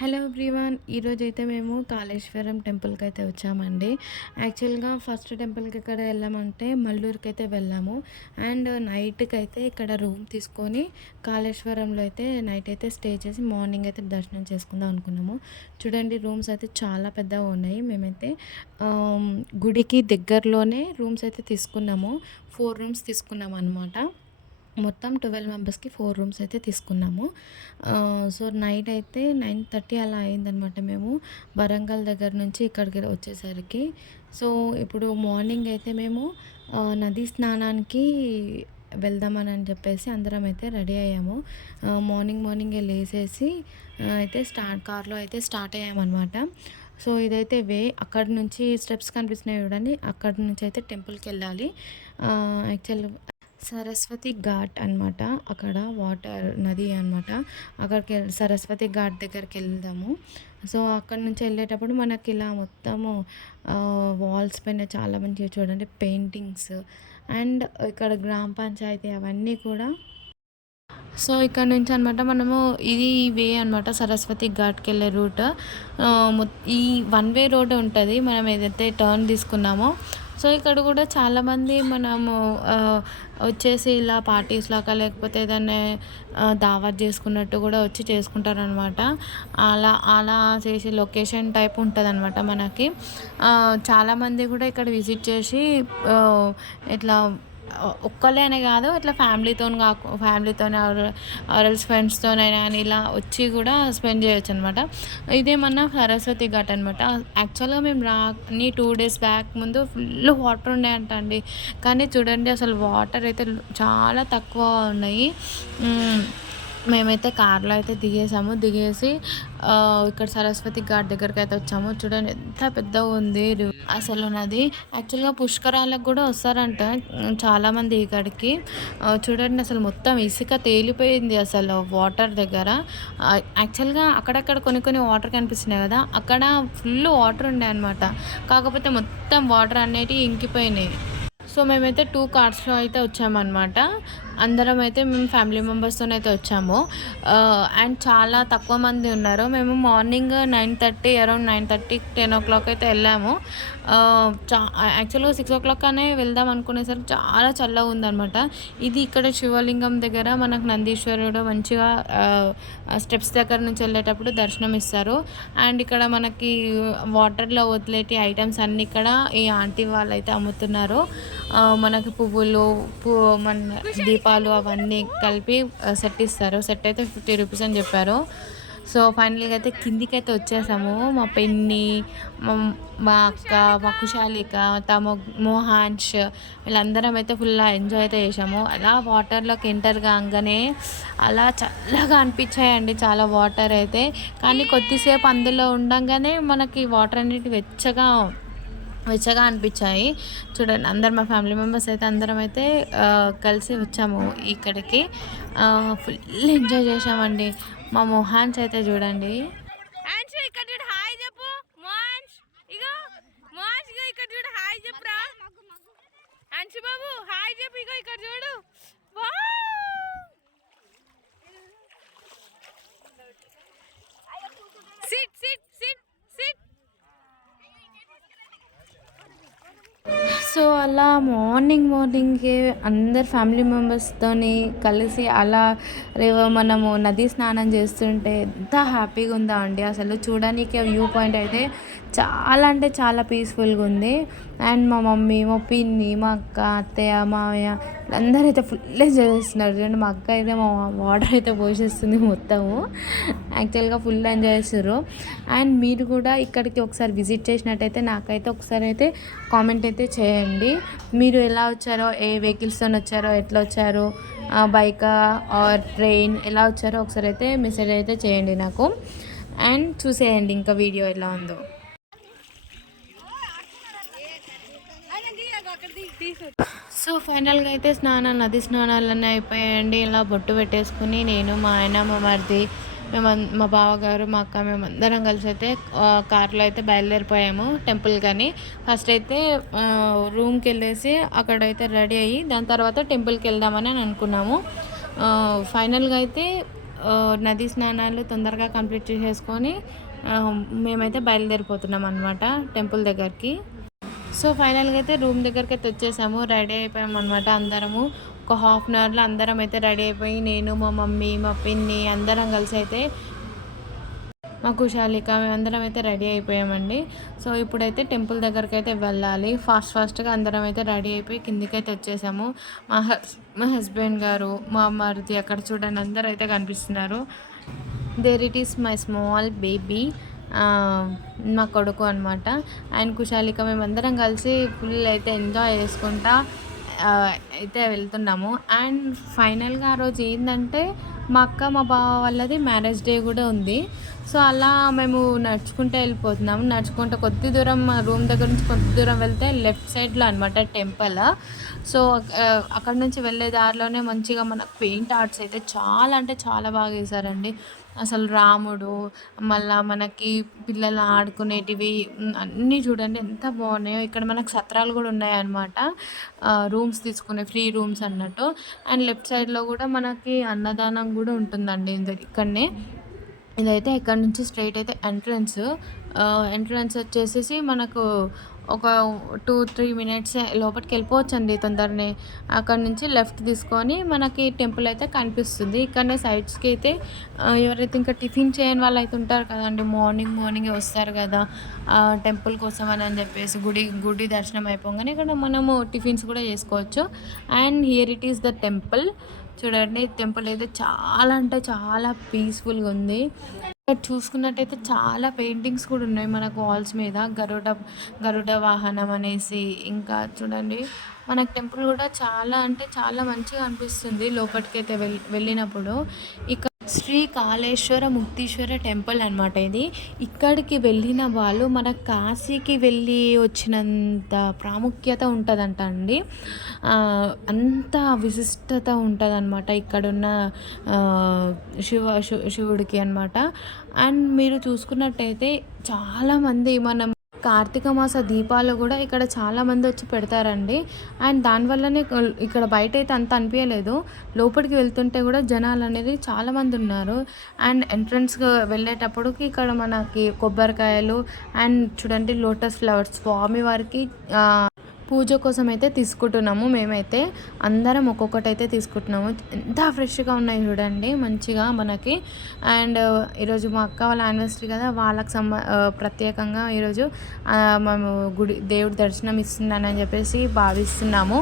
Hello everyone. ఈరోజైతే మేము కాళేశ్వరం టెంపుల్కి అయితే వచ్చామండి. యాక్చువల్గా ఫస్ట్ టెంపుల్కి ఎక్కడ వెళ్ళామంటే మల్లూరుకి అయితే వెళ్ళాము. అండ్ నైట్కి అయితే ఇక్కడ రూమ్ తీసుకొని కాళేశ్వరంలో అయితే నైట్ అయితే స్టే చేసి మార్నింగ్ అయితే దర్శనం చేసుకుందాం అనుకున్నాము. చూడండి, రూమ్స్ అయితే చాలా పెద్దగా ఉన్నాయి. మేమైతే గుడికి దగ్గరలోనే రూమ్స్ అయితే తీసుకున్నాము. 4 రూమ్స్ తీసుకున్నాం అనమాట. మొత్తం 12 మెంబర్స్‌కి 4 రూమ్స్ అయితే తీసుకున్నాము. సో, నైట్ అయితే 9:30 అలా అయిందనమాట మేము వరంగల్ దగ్గర నుంచి ఇక్కడికి వచ్చేసరికి. సో, ఇప్పుడు మార్నింగ్ అయితే మేము నదీ స్నానానికి వెళ్దామని చెప్పేసి అందరం అయితే రెడీ అయ్యాము. మార్నింగే లేసేసి అయితే కార్‌లో అయితే స్టార్ట్ అయ్యామనమాట. సో, ఇదైతే అక్కడి నుంచి స్టెప్స్ కనిపిస్తున్నాయి చూడండి. అక్కడి నుంచి అయితే టెంపుల్‌కెళ్ళాలి. యాక్చువల్ సరస్వతి ఘాట్ అనమాట. అక్కడ వాటర్ నది అనమాట. అక్కడికి సరస్వతి ఘాట్ దగ్గరికి వెళ్దాము. సో, అక్కడి నుంచి వెళ్ళేటప్పుడు మనకి ఇలా మొత్తము వాల్స్ పైన చాలా మంచిగా చూడండి పెయింటింగ్స్ అండ్ ఇక్కడ గ్రామ పంచాయతీ అవన్నీ కూడా. సో, ఇక్కడ నుంచి అనమాట మనము ఇది అనమాట సరస్వతి ఘాట్‌కెళ్ళే రూట్. ఈ వన్ వే రోడ్ ఉంటది. మనం ఏదైతే టర్న్ తీసుకున్నామో. సో, ఇక్కడ కూడా చాలామంది మనము వచ్చేసి ఇలా పార్టీస్ లాగా లేకపోతే ఏదైనా దావత్ చేసుకున్నట్టు కూడా వచ్చి చేసుకుంటారనమాట. అలా అలా చేసి లొకేషన్ టైప్ ఉంటదనమాట మనకి. చాలామంది కూడా ఇక్కడ విజిట్ చేసి ఇట్లా ఒక్కళ్ళే అనే కాదు, ఇట్లా ఫ్యామిలీతోని ఆర్ ఎల్స్ ఫ్రెండ్స్‌తోనైనా అని ఇలా వచ్చి కూడా స్పెండ్ చేయొచ్చనమాట. ఇదేమన్నా సరస్వతి ఘాట్ అనమాట. యాక్చువల్‌గా మేము 2 డేస్ బ్యాక్ ముందు ఫుల్ వాటర్ ఉన్నాయంట అండి. కానీ చూడండి, అసలు వాటర్ అయితే చాలా తక్కువ ఉన్నాయి. మేమైతే కార్లో అయితే దిగేసి ఇక్కడ సరస్వతి ఘాట్ దగ్గరికి అయితే వచ్చాము. చూడండి ఎంత పెద్దగా ఉంది అసలు నది. యాక్చువల్గా పుష్కరాలకు కూడా వస్తారంట చాలామంది ఇక్కడికి. చూడండి, అసలు మొత్తం ఇసుక తేలిపోయింది అసలు వాటర్ దగ్గర. యాక్చువల్గా అక్కడక్కడ కొన్ని వాటర్ కనిపిస్తున్నాయి కదా, అక్కడ ఫుల్ వాటర్ ఉండే అనమాట. కాకపోతే మొత్తం వాటర్ అనేటివి ఇంకిపోయినాయి. సో, మేమైతే 2 కార్స్‌లో అయితే వచ్చామన్నమాట. అందరం అయితే మేము ఫ్యామిలీ మెంబర్స్‌తోనైతే వచ్చాము. అండ్ చాలా తక్కువ మంది ఉన్నారు. మేము మార్నింగ్ 9:30 అరౌండ్ 9:30, 10 అయితే వెళ్ళాము. యాక్చువల్‌గా 6 అనే వెళ్దాం అనుకునేసరికి చాలా చల్లగా ఉందన్నమాట. ఇది ఇక్కడ శివలింగం దగ్గర మనకు నందీశ్వరుడు మంచిగా స్టెప్స్ దగ్గర నుంచి వెళ్ళేటప్పుడు దర్శనం ఇస్తారు. అండ్ ఇక్కడ మనకి వాటర్‌లో వదిలేటి ఐటమ్స్ అన్నీ ఇక్కడ ఈ ఆంటీ వాళ్ళైతే అమ్ముతున్నారు. మనకి పువ్వులు, మన దీపాలు అవన్నీ కలిపి సెట్ ఇస్తారు. సెట్ అయితే 50 రూపీస్ అని చెప్పారు. సో, ఫైనల్‌గా అయితే కిందికైతే వచ్చేసాము. మా పిన్ని, మా అక్క, మా కుశాలిక, మోహాన్ష్ వీళ్ళందరం అయితే ఫుల్ ఎంజాయ్ అయితే చేసాము. అలా వాటర్లోకి ఎంటర్ కాగానే అలా చల్లగా అనిపించాయండి చాలా వాటర్ అయితే. కానీ కొద్దిసేపు అందులో ఉండంగానే మనకి వాటర్ అనేటివి వెచ్చగా అనిపించాయి. చూడండి, అందరు మా ఫ్యామిలీ మెంబర్స్ అయితే అందరం అయితే కలిసి వచ్చాము ఇక్కడికి. ఫుల్ ఎంజాయ్ చేసామండి. మా మొహాన్స్ అయితే చూడండి. సో, అలా మార్నింగే అందరు ఫ్యామిలీ మెంబర్స్‌తోని కలిసి అలా మనము నదీ స్నానం చేస్తుంటే ఎంత హ్యాపీగా ఉందో అండి. అసలు చూడడానికి వ్యూ పాయింట్ అయితే చాలా అంటే చాలా పీస్‌ఫుల్‌గా ఉంది. అండ్ మా మమ్మీ, మా పిన్ని, మా అక్క, అత్తయ్య, మామయ్య అందరూ అయితే ఫుల్ ఎంజాయ్ చేస్తున్నారు. చూడండి, మా అక్క అయితే మా వాటర్ అయితే పోసేస్తుంది మొత్తము. యాక్చువల్‌గా ఫుల్ ఎంజాయ్ చేస్తుర్రు. అండ్ మీరు కూడా ఇక్కడికి ఒకసారి విజిట్ చేసినట్టయితే నాకైతే ఒకసారి అయితే కామెంట్ అయితే చేయండి. మీరు ఎలా వచ్చారో, ఏ వెహికల్స్‌తోని వచ్చారో, ఎట్లా వచ్చారో, బైకా ఆర్ ట్రైన్ ఎలా వచ్చారో ఒకసారి అయితే మెసేజ్ అయితే చేయండి నాకు. అండ్ చూసేయండి ఇంకా వీడియో ఎలా ఉందో. సో, ఫైనల్‌గా అయితే నది స్నానాలన్నీ అయిపోయాయండి. ఇలా బొట్టు పెట్టేసుకుని నేను, మా ఆయన, మా మరిది, మా బావగారు, మా అక్క మేమందరం కలిసి అయితే కార్లో అయితే బయలుదేరిపోయాము టెంపుల్‌కని. ఫస్ట్ అయితే రూమ్‌కి వెళ్ళేసి అక్కడైతే రెడీ అయ్యి దాని తర్వాత టెంపుల్‌కి వెళ్దామని అనుకున్నాము. ఫైనల్‌గా అయితే నదీ స్నానాలు తొందరగా కంప్లీట్ చేసేసుకొని మేమైతే బయలుదేరిపోతున్నాం అనమాట టెంపుల్ దగ్గరికి. సో ఫైనల్గా అయితే రూమ్ దగ్గరికి అయితే వచ్చేసాము, రెడీ అయిపోయాము అనమాట అందరము. ఒక హాఫ్ అన్ అవర్లో అందరం అయితే రెడీ అయిపోయి, నేను మా మమ్మీ మా పిన్ని అందరం కలిసి అయితే మా కుశాలిక మేమందరం అయితే రెడీ అయిపోయామండి. సో ఇప్పుడైతే టెంపుల్ దగ్గరికి అయితే వెళ్ళాలి. ఫాస్ట్గా అందరం అయితే రెడీ అయిపోయి కిందికైతే వచ్చేసాము. మా హస్బెండ్ గారు, మా మరిది అక్కడ చూడండి అందరూ అయితే కనిపిస్తున్నారు. There it is my small baby, మా కొడుకు అనమాట. అండ్ కుశాలిక మేమందరం కలిసి ఫుల్ అయితే ఎంజాయ్ చేసుకుంటా అయితే వెళ్తున్నాము. అండ్ ఫైనల్గా ఆ రోజు ఏంటంటే మా అక్క మా బావ వాళ్ళది మ్యారేజ్ డే కూడా ఉంది. సో అలా మేము నడుచుకుంటూ వెళ్ళిపోతున్నాము. నడుచుకుంటూ కొద్ది దూరం రూమ్ దగ్గర నుంచి కొద్ది దూరం వెళ్తే లెఫ్ట్ సైడ్లో అనమాట టెంపుల్. సో అక్కడ నుంచి వెళ్ళే దారిలోనే మంచిగా మనకు పెయింట్ ఆర్ట్స్ అయితే చాలా అంటే చాలా బాగా వేశారండి. అసలు రాముడు, మళ్ళా మనకి పిల్లలు ఆడుకునేటివి అన్నీ చూడండి ఎంత బాగున్నాయో. ఇక్కడ మనకు సత్రాలు కూడా ఉన్నాయన్నమాట, రూమ్స్ తీసుకునే ఫ్రీ రూమ్స్ అన్నట్టు. అండ్ లెఫ్ట్ సైడ్లో కూడా మనకి అన్నదానం కూడా ఉంటుందండి ఇక్కడనే. ఇదైతే ఇక్కడ నుంచి స్ట్రైట్ అయితే ఎంట్రన్స్ వచ్చేసేసి మనకు ఒక 2-3 మినిట్సే లోపలికి వెళ్ళిపోవచ్చండి తొందరనే. అక్కడ నుంచి లెఫ్ట్ తీసుకొని మనకి టెంపుల్ అయితే కనిపిస్తుంది. ఇక్కడనే సైడ్స్కి అయితే ఎవరైతే ఇంకా టిఫిన్ చేయని వాళ్ళు అయితే ఉంటారు కదండి, మార్నింగే వస్తారు కదా టెంపుల్ కోసం అని చెప్పేసి గుడి దర్శనం అయిపోగానే ఇక్కడ మనము టిఫిన్స్ కూడా చేసుకోవచ్చు. And here it is the temple. చూడండి టెంపుల్ అయితే చాలా అంటే చాలా పీస్ఫుల్గా ఉంది. ఇక్కడ చూసుకున్నట్టయితే చాలా పెయింటింగ్స్ కూడా ఉన్నాయి మనకు వాల్స్ మీద, గరుడ వాహనం అనేసి. ఇంకా చూడండి మనకు టెంపుల్ కూడా చాలా అంటే చాలా మంచిగా అనిపిస్తుంది లోపలికైతే వెళ్ళినప్పుడు. ఇక శ్రీ కాళేశ్వర ముక్తీశ్వర టెంపుల్ అనమాట ఇది. ఇక్కడికి వెళ్ళిన వాళ్ళు మన కాశీకి వెళ్ళి వచ్చినంత ప్రాముఖ్యత ఉంటుందంట అండి, అంత విశిష్టత ఉంటుందన్నమాట ఇక్కడున్న శివుడికి అనమాట. అండ్ మీరు చూసుకున్నట్టయితే చాలామంది మనం కార్తీక మాస దీపాలు కూడా ఇక్కడ చాలామంది వచ్చి పెడతారండి. అండ్ దానివల్లనే ఇక్కడ బయట అయితే అంత అనిపించలేదు, లోపలికి వెళ్తుంటే కూడా జనాలు అనేది చాలామంది ఉన్నారు. అండ్ ఎంట్రన్స్గా వెళ్ళేటప్పటికి ఇక్కడ మనకి కొబ్బరికాయలు అండ్ చూడండి లోటస్ ఫ్లవర్స్ స్వామి వారికి పూజ కోసం అయితే తీసుకుంటున్నాము. మేమైతే అందరం ఒక్కొక్కటి అయితే తీసుకుంటున్నాము. ఎంత ఫ్రెష్గా ఉన్నాయి చూడండి మంచిగా మనకి. అండ్ ఈరోజు మా అక్క వాళ్ళ యానివర్సరీ కదా, వాళ్ళకి ప్రత్యేకంగా ఈరోజు మేము దేవుడి దర్శనం ఇస్తున్నానని చెప్పేసి భావిస్తున్నాము.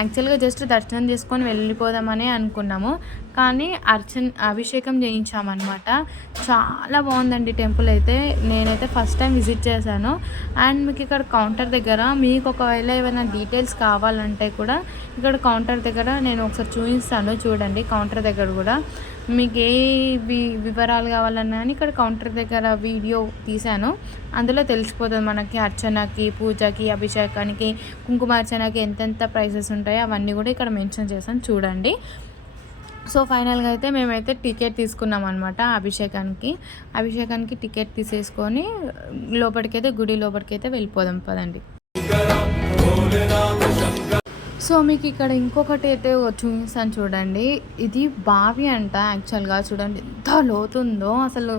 యాక్చువల్గా జస్ట్ దర్శనం చేసుకొని వెళ్ళిపోదామని అనుకున్నాము, కానీ అభిషేకం చేయించామన్నమాట. చాలా బాగుందండి టెంపుల్ అయితే. నేనైతే ఫస్ట్ టైం విజిట్ చేశాను. అండ్ మీకు ఇక్కడ కౌంటర్ దగ్గర మీకు ఒకవేళ ఏమైనా డీటెయిల్స్ కావాలంటే కూడా ఇక్కడ కౌంటర్ దగ్గర నేను ఒకసారి చూపిస్తాను చూడండి. కౌంటర్ దగ్గర కూడా మీకు ఏ వివరాలు కావాలన్నా కానీ ఇక్కడ కౌంటర్ దగ్గర వీడియో తీశాను, అందులో తెలిసిపోతుంది మనకి అర్చనకి, పూజకి, అభిషేకానికి, కుంకుమార్చనకి ఎంతెంత ప్రైసెస్ ఉంటాయో అవన్నీ కూడా ఇక్కడ మెన్షన్ చేశాను చూడండి. సో ఫైనల్గా అయితే మేమైతే టికెట్ తీసుకున్నాం అనమాట అభిషేకానికి టికెట్ తీసేసుకొని లోపలికైతే గుడి లోపలికైతే వెళ్ళిపోదాం పదండి. సో మీకు ఇక్కడ ఇంకొకటి అయితే చూపిస్తాను చూడండి. ఇది బావి అంట యాక్చువల్గా. చూడండి ఎంత లోతుందో, అసలు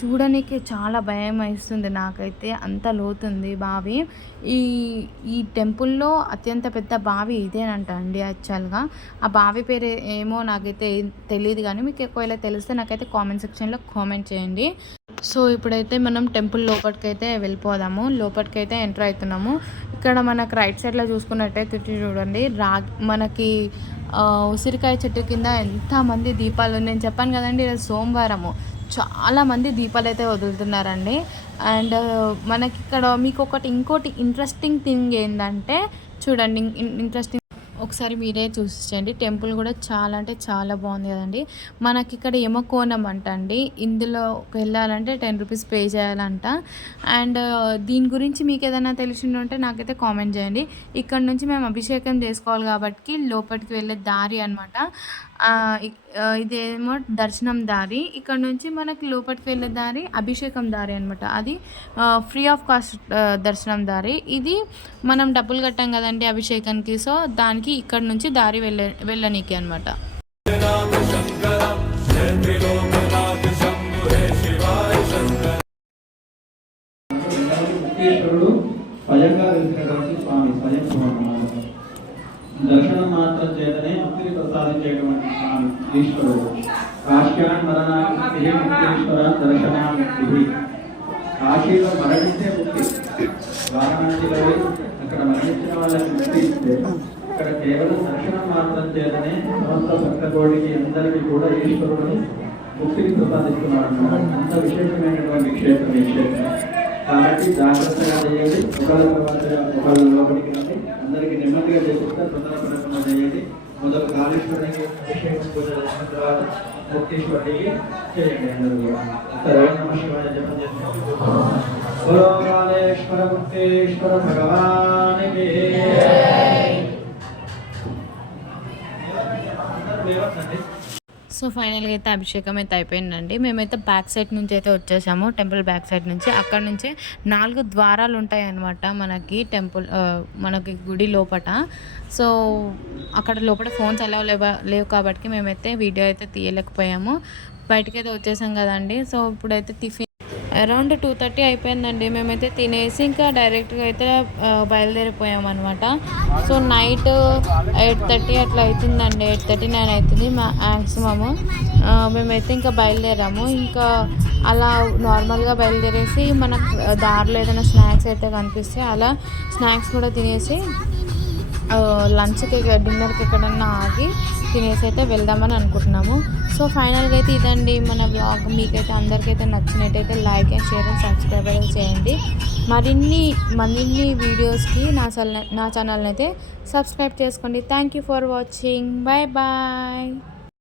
చూడడానికి చాలా భయం వేస్తుంది నాకైతే, అంత లోతుంది బావి. ఈ టెంపుల్లో అత్యంత పెద్ద బావి ఇదేనంట అండి యాక్చువల్గా. ఆ బావి పేరు ఏమో నాకైతే తెలియదు, కానీ మీకు ఒకవేళ తెలిస్తే నాకైతే కామెంట్ సెక్షన్లో కామెంట్ చేయండి. సో ఇప్పుడైతే మనం టెంపుల్ లోపలికైతే వెళ్ళిపోదాము. లోపలికైతే ఎంటర్ అవుతున్నాము. ఇక్కడ మనకు రైట్ సైడ్లో చూసుకున్నట్టయితే చూడండి మనకి ఉసిరికాయ చెట్టు కింద ఎంతమంది దీపాలు. నేను చెప్పాను కదండి ఈరోజు సోమవారము, చాలామంది దీపాలు అయితే వదులుతున్నారండి. అండ్ మనకి ఇక్కడ మీకు ఇంకోటి ఇంట్రెస్టింగ్ థింగ్ ఏంటంటే చూడండి, ఇంట్రెస్టింగ్ ఒకసారి మీరే చూసించండి. టెంపుల్ కూడా చాలా అంటే చాలా బాగుంది కదండి. మనకి ఇక్కడ యమకోణం అంట అండి, ఇందులో వెళ్ళాలంటే 10 రూపీస్ పే చేయాలంట. అండ్ దీని గురించి మీకు ఏదైనా తెలిసిందంటే నాకైతే కామెంట్ చేయండి. ఇక్కడ నుంచి మేము అభిషేకం చేసుకోవాలి కాబట్టి లోపలికి వెళ్ళే దారి అనమాట. ఇదేమో దర్శనం దారి, ఇక్కడ నుంచి మనకి లోపలికి వెళ్ళే దారి అభిషేకం దారి అనమాట. అది ఫ్రీ ఆఫ్ కాస్ట్ దర్శనం దారి. ఇది మనం డబ్బులు కట్టాం కదండి అభిషేకానికి, సో దానికి ఇక్కడ నుంచి దారి వెళ్ళనీకి అనమాట. ముక్తేశ్వరుడు స్వయంగా వెలిసినటువంటి స్వామి స్వయం అన్నమాట. దర్శనం మాత్రం చేతనే ముక్తిని ప్రసాదించేటువంటి స్వామి ఈశ్వరుడు. కాశ్యాన్ మరణానికి ముక్తేశ్వర దర్శనానికి. కాశీలో మరణించే ముక్తి, వారణాసిలో అక్కడ మరణించిన వాళ్ళకి ముక్తి ఇస్తే, ఇక్కడ కేవలం దర్శనం మాత్రం చేతనే సమస్త భక్తకోడికి అందరికీ కూడా ఈశ్వరుడు ముక్తిని ప్రసాదిస్తున్నాడు. అంత విశేషమైనటువంటి క్షేత్రం ఈ క్షేత్రం. కాబట్టి జాగ్రత్తగా చేయండి. ఒకళ్ళ తర్వాత ఒకళ్ళ లోపలికి రండి. అందరికీ నెమ్మదిగా చేపిస్తే తొందరపడకుండా చేయండి. మొదలు కాళేశ్వరునికి అభిషేకం పూజ చేసిన తర్వాత ముక్తేశ్వరుడికి చేయండి. అందరూ కూడా సర్వ నమ శివాయ జపం చేసుకోండి. కాళేశ్వర ముక్తేశ్వర భగవానికి సో ఫైనల్గా అయితే అభిషేకం అయితే అయిపోయిందండి. మేమైతే బ్యాక్ సైడ్ నుంచి అయితే వచ్చేసాము, టెంపుల్ బ్యాక్ సైడ్ నుంచి. అక్కడ నుంచి 4 ద్వారాలు ఉంటాయి అన్నమాట మనకి టెంపుల్, మనకి గుడి లోపట. సో అక్కడ లోపల ఫోన్స్ అలా లేవు కాబట్టి మేమైతే వీడియో అయితే తీయలేకపోయాము. బయటకైతే వచ్చేసాం కదండి. సో ఇప్పుడైతే టిఫిన్ అరౌండ్ 2:30 అయిపోయిందండి. మేమైతే తినేసి ఇంకా డైరెక్ట్గా అయితే బయలుదేరిపోయాం అనమాట. సో నైట్ 8:30 అట్లా అవుతుందండి, 8:39 అవుతుంది మ్యాక్సిమము. మేమైతే ఇంకా బయలుదేరాము. ఇంకా అలా నార్మల్గా బయలుదేరేసి మనకు దారిలో ఏదైనా స్నాక్స్ అయితే కనిపిస్తే అలా స్నాక్స్ కూడా తినేసి లంచ్కి డిన్నర్కి ఎక్కడన్నా ఆగి తినేసి అయితే వెళ్దామని అనుకుంటున్నాము. సో ఫైనల్గా అయితే ఇదండి మన బ్లాగ్. మీకైతే అందరికైతే నచ్చినట్టయితే like and share and subscribe అయితే చేయండి. మరిన్ని వీడియోస్కి నా ఛానల్ని అయితే సబ్స్క్రైబ్ చేసుకోండి. Thank you for watching. Bye bye.